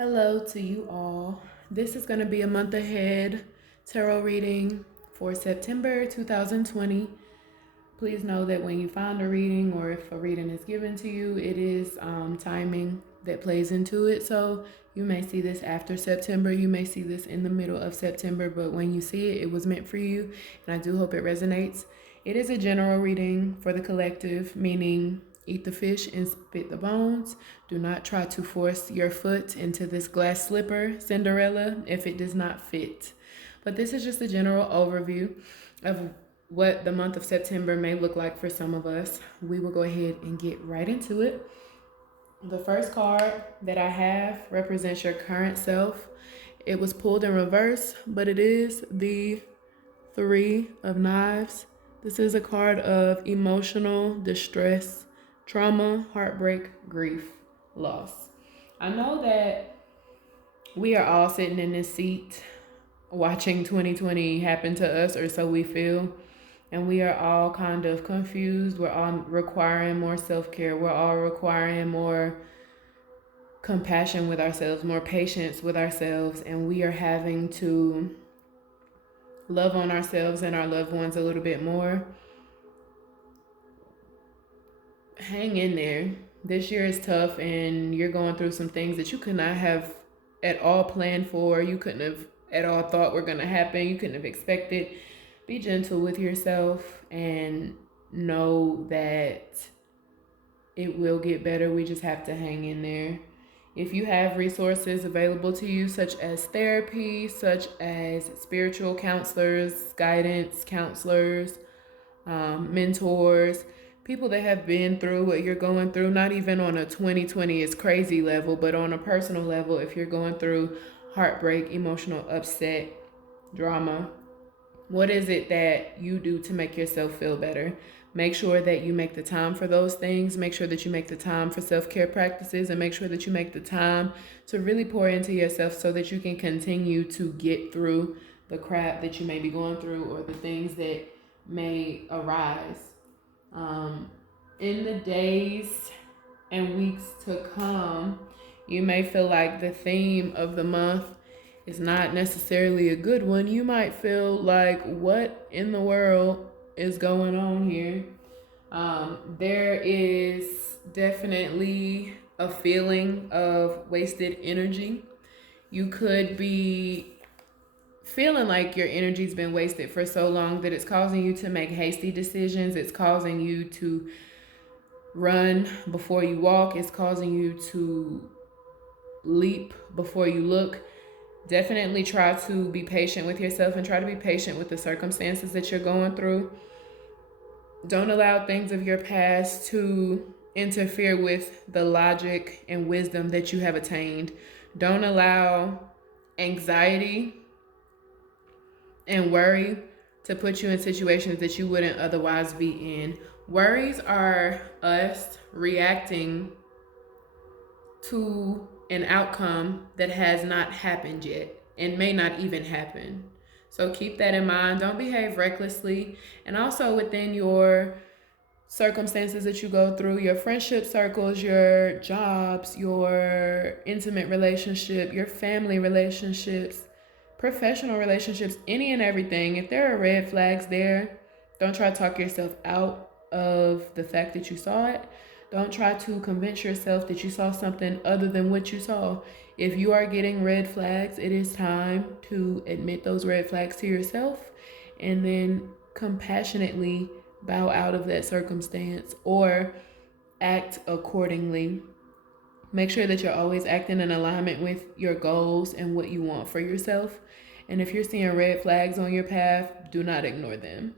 Hello to you all. This is going to be a month ahead tarot reading for September 2020. Please know that when you find a reading or if a reading is given to you, it is timing that plays into it. So you may see this after September, you may see this in the middle of September, but when you see it, it was meant for you, and I do hope it resonates. It is a general reading for the collective, meaning eat the fish and spit the bones. Do not try to force your foot into this glass slipper, Cinderella, if it does not fit. But this is just a general overview of what the month of September may look like for some of us. We will go ahead and get right into it. The first card that I have represents your current self. It was pulled in reverse, but it is the Three of Knives. This is a card of emotional distress, trauma, heartbreak, grief, loss. I know that we are all sitting in this seat watching 2020 happen to us, or so we feel. And we are all kind of confused. We're all requiring more self-care. We're all requiring more compassion with ourselves, more patience with ourselves. And we are having to love on ourselves and our loved ones a little bit more. Hang in there. This year is tough and you're going through some things that you could not have at all planned for. You couldn't have at all thought were going to happen. You couldn't have expected. Be gentle with yourself and know that it will get better. We just have to hang in there. If you have resources available to you, such as therapy, such as spiritual counselors, guidance counselors, mentors, people that have been through what you're going through, not even on a 2020 is crazy level, but on a personal level, if you're going through heartbreak, emotional upset, drama, what is it that you do to make yourself feel better? Make sure that you make the time for those things. Make sure that you make the time for self-care practices, and make sure that you make the time to really pour into yourself so that you can continue to get through the crap that you may be going through or the things that may arise. In the days and weeks to come, you may feel like the theme of the month is not necessarily a good one. You might feel like, what in the world is going on here? There is definitely a feeling of wasted energy. You could be feeling like your energy's been wasted for so long that it's causing you to make hasty decisions. It's causing you to run before you walk. It's causing you to leap before you look. Definitely try to be patient with yourself and try to be patient with the circumstances that you're going through. Don't allow things of your past to interfere with the logic and wisdom that you have attained. Don't allow anxiety and worry to put you in situations that you wouldn't otherwise be in. Worries are us reacting to an outcome that has not happened yet and may not even happen. So keep that in mind. Don't behave recklessly. And also within your circumstances that you go through, your friendship circles, your jobs, your intimate relationship, your family relationships, professional relationships, any and everything. If there are red flags there, don't try to talk yourself out of the fact that you saw it. Don't try to convince yourself that you saw something other than what you saw. If you are getting red flags, it is time to admit those red flags to yourself and then compassionately bow out of that circumstance or act accordingly. Make sure that you're always acting in alignment with your goals and what you want for yourself. And if you're seeing red flags on your path, do not ignore them.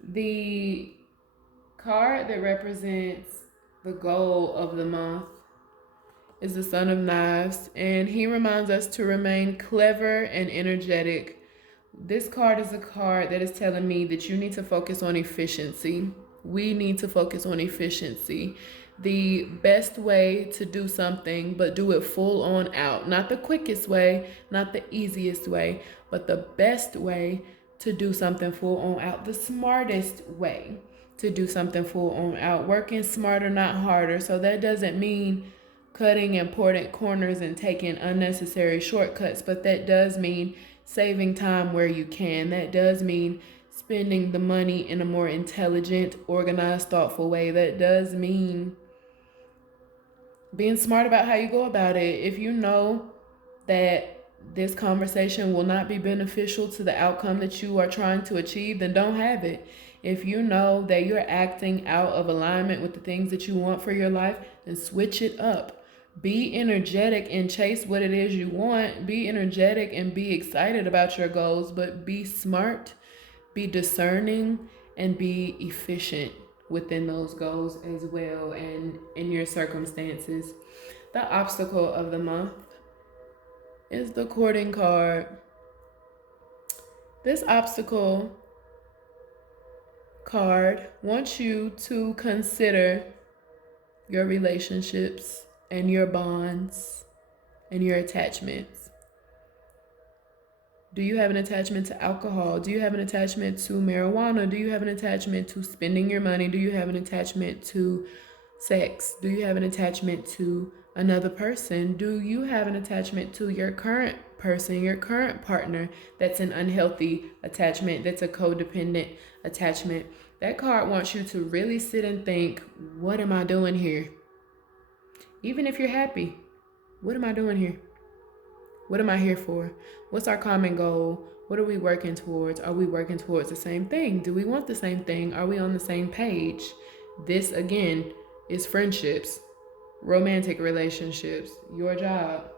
The card that represents the goal of the month is the Son of Knives, and he reminds us to remain clever and energetic. This card is a card that is telling me that you need to focus on efficiency. We need to focus on efficiency. The best way to do something, but do it full on out. Not the quickest way, not the easiest way, but the best way to do something full on out. The smartest way to do something full on out. Working smarter, not harder. So that doesn't mean cutting important corners and taking unnecessary shortcuts, but that does mean saving time where you can. That does mean spending the money in a more intelligent, organized, thoughtful way. That does mean being smart about how you go about it. If you know that this conversation will not be beneficial to the outcome that you are trying to achieve, then don't have it. If you know that you're acting out of alignment with the things that you want for your life, then switch it up. Be energetic and chase what it is you want. Be energetic and be excited about your goals, but be smart, be discerning, and be efficient within those goals as well and in your circumstances. The obstacle of the month is the courting card. This obstacle card wants you to consider your relationships and your bonds and your attachments. Do you have an attachment to alcohol? Do you have an attachment to marijuana? Do you have an attachment to spending your money? Do you have an attachment to sex? Do you have an attachment to another person? Do you have an attachment to your current person, your current partner that's an unhealthy attachment, that's a codependent attachment? That card wants you to really sit and think, what am I doing here? Even if you're happy, what am I doing here? What am I here for? What's our common goal? What are we working towards? Are we working towards the same thing? Do we want the same thing? Are we on the same page? This, again, is friendships, romantic relationships, your job.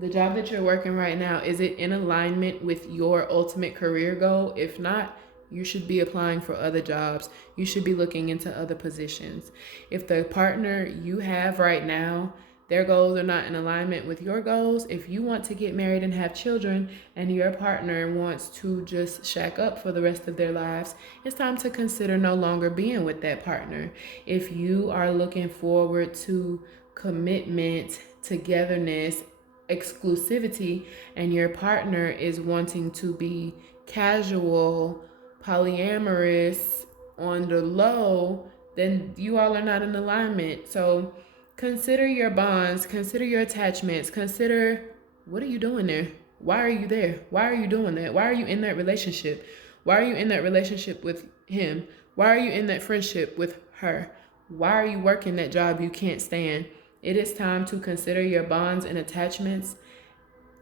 The job that you're working right now, is it in alignment with your ultimate career goal? If not, you should be applying for other jobs. You should be looking into other positions. If the partner you have right now, their goals are not in alignment with your goals, if you want to get married and have children and your partner wants to just shack up for the rest of their lives, it's time to consider no longer being with that partner. If you are looking forward to commitment, togetherness, exclusivity, and your partner is wanting to be casual, polyamorous, on the low, then you all are not in alignment. So consider your bonds, consider your attachments, consider, what are you doing there? Why are you there? Why are you doing that? Why are you in that relationship? Why are you in that relationship with him? Why are you in that friendship with her? Why are you working that job you can't stand? It is time to consider your bonds and attachments,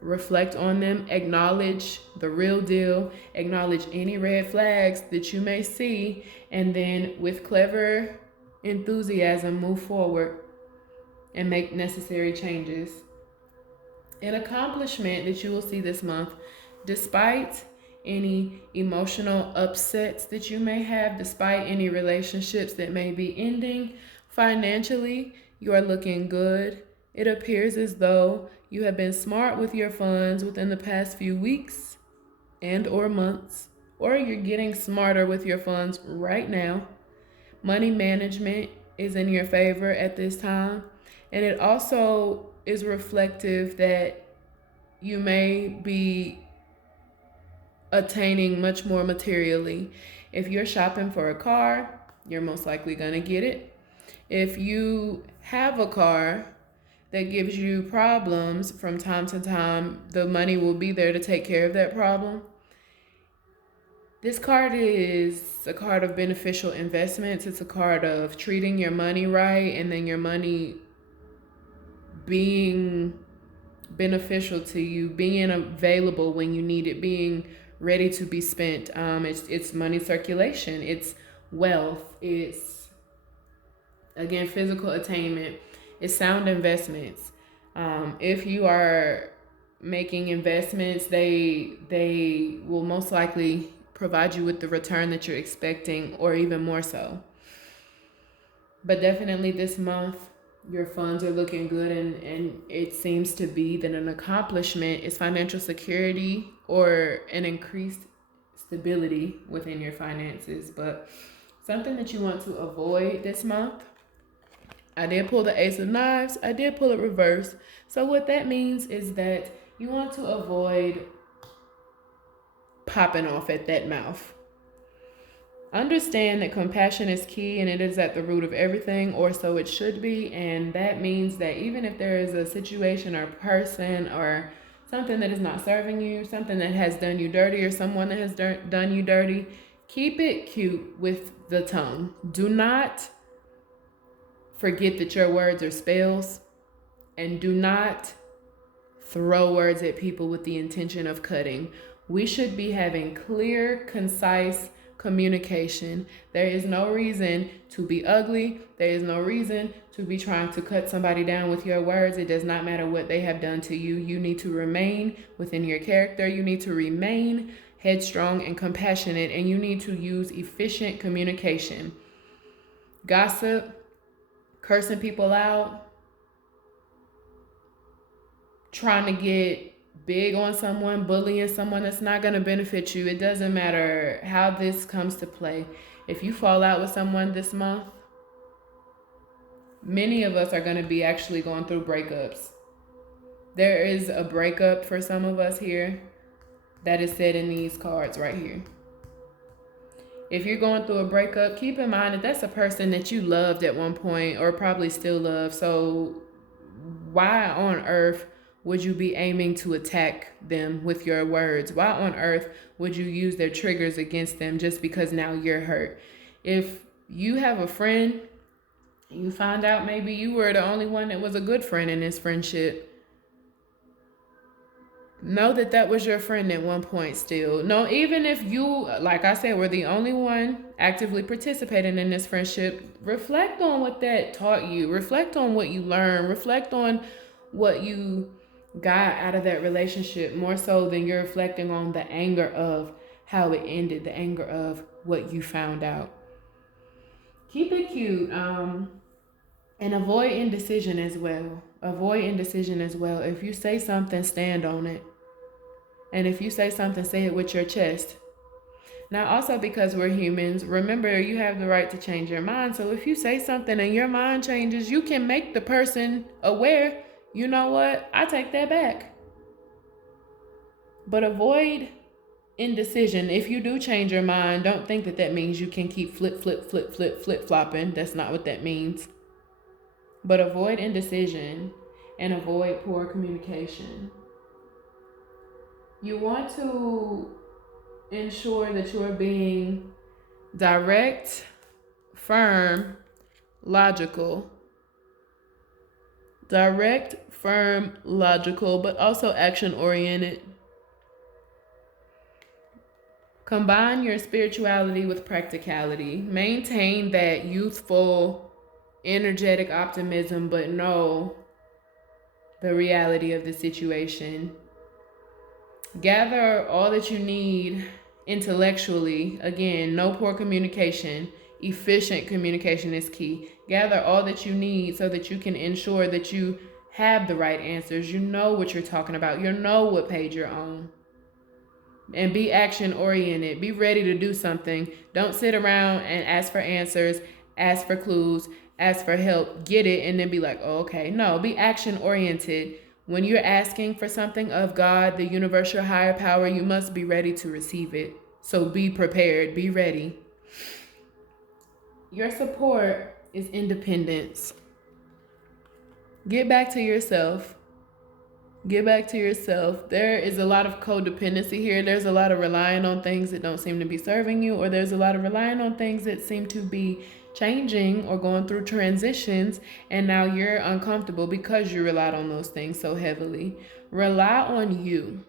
reflect on them, acknowledge the real deal, acknowledge any red flags that you may see, and then with clever enthusiasm, move forward and make necessary changes. An accomplishment that you will see this month, despite any emotional upsets that you may have, despite any relationships that may be ending, financially, you are looking good. It appears as though you have been smart with your funds within the past few weeks and or months, or you're getting smarter with your funds right now. Money management is in your favor at this time. And it also is reflective that you may be attaining much more materially. If you're shopping for a car, you're most likely going to get it. If you have a car that gives you problems from time to time, the money will be there to take care of that problem. This card is a card of beneficial investments. It's a card of treating your money right, and then your money being beneficial to you, being available when you need it, being ready to be spent. It's money circulation, it's wealth, it's, again, physical attainment, it's sound investments. If you are making investments, they will most likely provide you with the return that you're expecting, or even more so. But definitely this month, your funds are looking good, and it seems to be that an accomplishment is financial security or an increased stability within your finances. But something that you want to avoid this month, I did pull the Ace of Knives, I did pull it reverse. So what that means is that you want to avoid popping off at that mouth. Understand that compassion is key and it is at the root of everything, or so it should be. And that means that even if there is a situation or person or something that is not serving you, something that has done you dirty, or someone that has done you dirty, keep it cute with the tongue. Do not forget that your words are spells, and do not throw words at people with the intention of cutting. We should be having clear, concise communication. There is no reason to be ugly. There is no reason to be trying to cut somebody down with your words. It does not matter what they have done to you. You need to remain within your character. You need to remain headstrong and compassionate, and you need to use efficient communication. Gossip, cursing people out, trying to get big on someone, bullying someone, that's not going to benefit you. It doesn't matter how this comes to play. If you fall out with someone this month, many of us are going to be actually going through breakups. There is a breakup for some of us here that is said in these cards right here. If you're going through a breakup, keep in mind that that's a person that you loved at one point, or probably still love. So why on earth would you be aiming to attack them with your words? Why on earth would you use their triggers against them just because now you're hurt? If you have a friend, you find out maybe you were the only one that was a good friend in this friendship, know that that was your friend at one point still. No, even if you, like I said, were the only one actively participating in this friendship, reflect on what that taught you. Reflect on what you learned. Reflect on what you got out of that relationship, more so than you're reflecting on the anger of how it ended, the anger of what you found out. Keep it cute, and avoid indecision as well. Avoid indecision as well. If you say something, stand on it. And if you say something, say it with your chest. Now, also, because we're humans, remember you have the right to change your mind. So if you say something and your mind changes, you can make the person aware, you know what, I take that back. But avoid indecision. If you do change your mind, don't think that that means you can keep flip-flopping. That's not what that means. But avoid indecision and avoid poor communication. You want to ensure that you're being direct, firm, logical. Direct, firm, logical, but also action-oriented. Combine your spirituality with practicality. Maintain that youthful, energetic optimism, but know the reality of the situation. Gather all that you need intellectually. Again, no poor communication. Efficient communication is key. Gather all that you need so that you can ensure that you have the right answers. You know what you're talking about. You know what page you're on. And be action oriented. Be ready to do something. Don't sit around and ask for answers, ask for clues, ask for help, get it, and then be like, oh, okay. No, be action oriented. When you're asking for something of God, the universe, your higher power, you must be ready to receive it. So be prepared, be ready. Your support is independence. Get back to yourself. Get back to yourself. There is a lot of codependency here. There's a lot of relying on things that don't seem to be serving you, or there's a lot of relying on things that seem to be changing or going through transitions, and now you're uncomfortable because you relied on those things so heavily. Rely on you.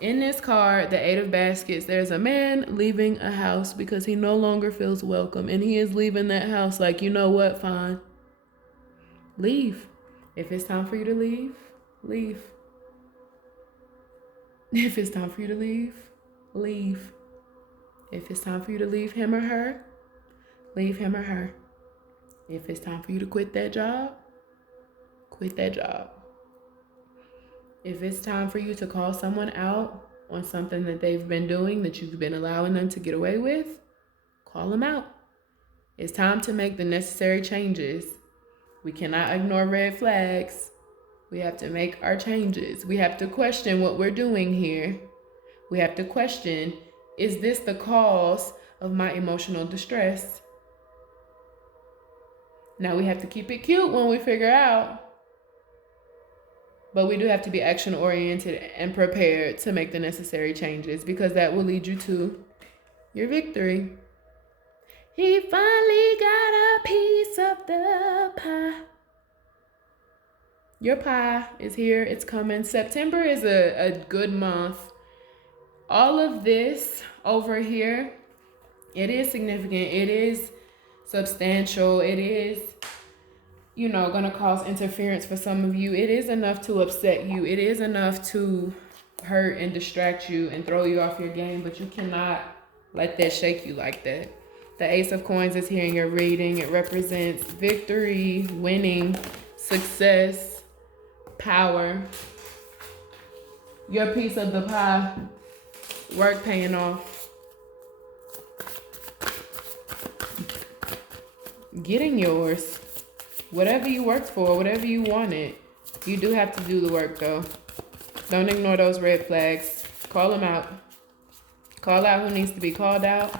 In this card, the 8 of Baskets, there's a man leaving a house because he no longer feels welcome, and he is leaving that house like, you know what, fine. Leave. If it's time for you to leave, leave. If it's time for you to leave, leave. If it's time for you to leave him or her, leave him or her. If it's time for you to quit that job, quit that job. If it's time for you to call someone out on something that they've been doing that you've been allowing them to get away with, call them out. It's time to make the necessary changes. We cannot ignore red flags. We have to make our changes. We have to question what we're doing here. We have to question, is this the cause of my emotional distress. Now we have to keep it cute when we figure out, but we do have to be action oriented and prepared to make the necessary changes, because that will lead you to your victory. He finally got a piece of the pie. Your pie is here. It's coming. September is a good month. All of this over here, it is significant. It is substantial. It is, going to cause interference for some of you. It is enough to upset you. It is enough to hurt and distract you and throw you off your game, but you cannot let that shake you like that. The Ace of Coins is here in your reading. It represents victory, winning, success, power. Your piece of the pie, work paying off. Getting yours. Whatever you worked for, whatever you wanted. You do have to do the work though. Don't ignore those red flags. Call them out. Call out who needs to be called out.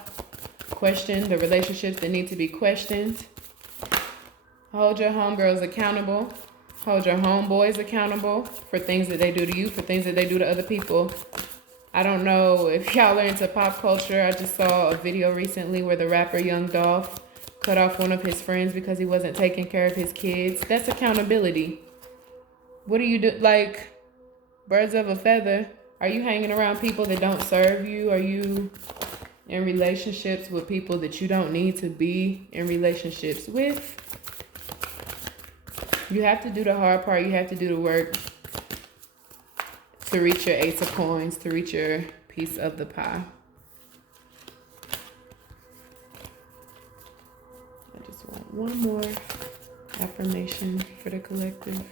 Question the relationships that need to be questioned. Hold your homegirls accountable. Hold your homeboys accountable for things that they do to you, for things that they do to other people. I don't know if y'all are into pop culture. I just saw a video recently where the rapper Young Dolph cut off one of his friends because he wasn't taking care of his kids. That's accountability. What do you do? Like, birds of a feather. Are you hanging around people that don't serve you? Are you in relationships with people that you don't need to be in relationships with? You have to do the hard part. You have to do the work to reach your Ace of Coins, to reach your piece of the pie. I just want one more affirmation for the collective.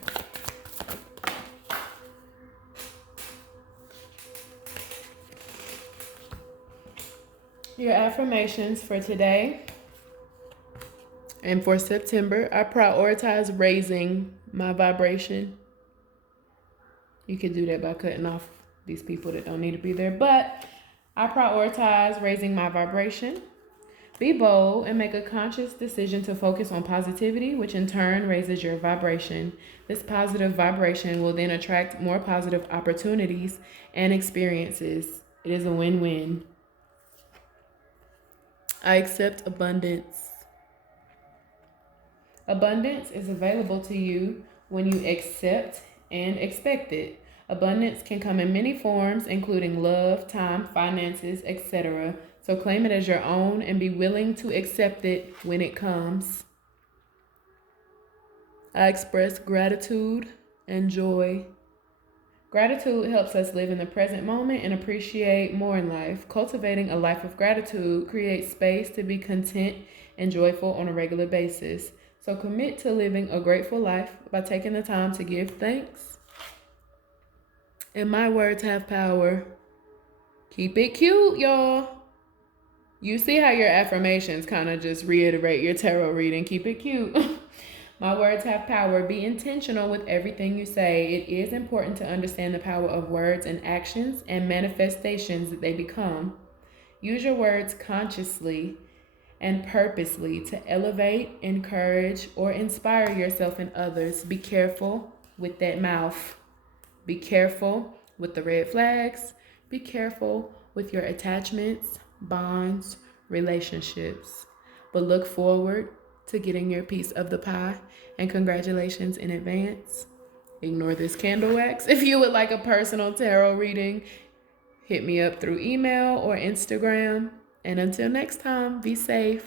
Your affirmations for today and for September: I prioritize raising my vibration. You could do that by cutting off these people that don't need to be there, but I prioritize raising my vibration. Be bold and make a conscious decision to focus on positivity, which in turn raises your vibration. This positive vibration will then attract more positive opportunities and experiences. It is a win-win. I accept abundance. Abundance is available to you when you accept and expect it. Abundance can come in many forms, including love, time, finances, etc. So claim it as your own and be willing to accept it when it comes. I express gratitude and joy. Gratitude helps us live in the present moment and appreciate more in life. Cultivating a life of gratitude creates space to be content and joyful on a regular basis. So commit to living a grateful life by taking the time to give thanks. And my words have power. Keep it cute, y'all. You see how your affirmations kind of just reiterate your tarot reading. Keep it cute. My words have power. Be intentional with everything you say. It is important to understand the power of words and actions and manifestations that they become. Use your words consciously and purposely to elevate, encourage, or inspire yourself and others. Be careful with that mouth. Be careful with the red flags. Be careful with your attachments, bonds, relationships. But look forward to getting your piece of the pie, and congratulations in advance. Ignore this candle wax. If you would like a personal tarot reading, hit me up through email or Instagram. And until next time, be safe.